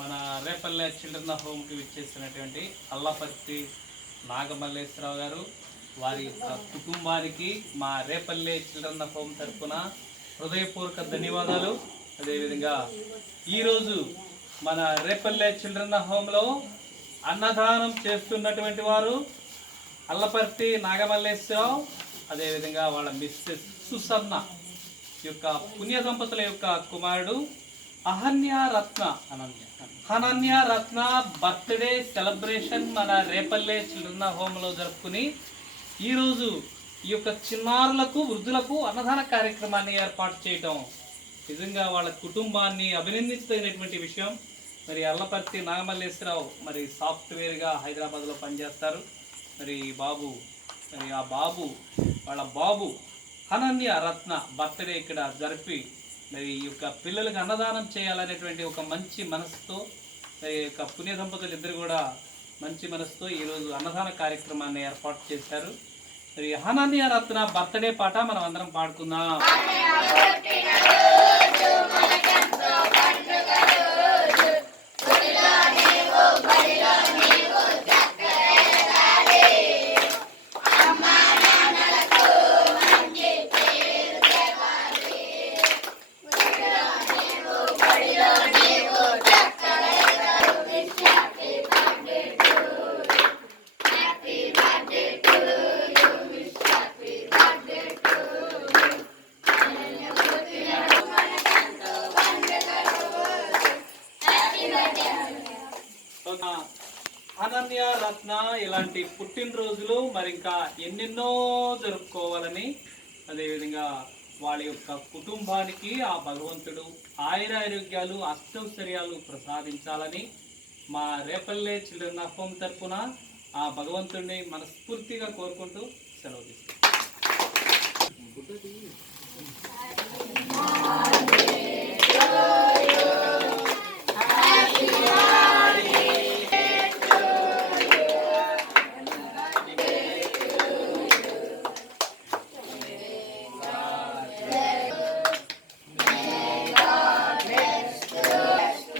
మన రేపల్లె చిల్డ్రన్ హోమ్కి విచ్చేసినటువంటి అల్లపర్తి నాగమల్లేశ్వరరావు గారు వారి కుటుంబానికి మా రేపల్లె చిల్డ్రన్ హోమ్ తరఫున హృదయపూర్వక ధన్యవాదాలు. అదేవిధంగా ఈరోజు మన రేపల్లె చిల్డ్రన్ హోమ్లో అన్నదానం చేస్తున్నటువంటి వారు అల్లపర్తి నాగమల్లేశ్వరరావు, అదేవిధంగా వాళ్ళ మిస్సెస్ సుసన్న యొక్క పుణ్య దంపతుల యొక్క కుమారుడు అనన్య రత్న బర్త్డే సెలబ్రేషన్ మన రేపల్లె చిల్డ్రన్ హోమ్లో జరుపుకుని ఈరోజు ఈ యొక్క చిన్నారులకు వృద్ధులకు అన్నదాన కార్యక్రమాన్ని ఏర్పాటు చేయటం నిజంగా వాళ్ళ కుటుంబాన్ని అభినందించదగినటువంటి విషయం. మరి అల్లపర్తి నాగమల్లేశ్వరరావు మరి సాఫ్ట్వేర్గా హైదరాబాద్లో పనిచేస్తారు. మరి ఆ బాబు వాళ్ళ బాబు అనన్య రత్న బర్త్డే ఇక్కడ జరిపి మరి ఈ యొక్క పిల్లలకు అన్నదానం చేయాలనేటువంటి ఒక మంచి మనసుతో మరి యొక్క పుణ్య దంపతులు ఇద్దరు కూడా మంచి మనసుతో ఈరోజు అన్నదాన కార్యక్రమాన్ని ఏర్పాటు చేశారు. మరి అనన్య రత్న బర్త్డే పాట మనం అందరం పాడుకుందాం. అనన్య రత్న ఇలాంటి పుట్టినరోజులు మరి ఇంకా ఎన్నెన్నో జరుపుకోవాలని, అదేవిధంగా వాళ్ళ యొక్క కుటుంబానికి ఆ భగవంతుడు ఆయురారోగ్యాలు అష్టైశ్వర్యాలు ప్రసాదించాలని మా రేపల్లె చిల్డ్రన్ హోమ్ తరఫున ఆ భగవంతుడిని మనస్ఫూర్తిగా కోరుకుంటూ సెలవు తీసుకుంటాం.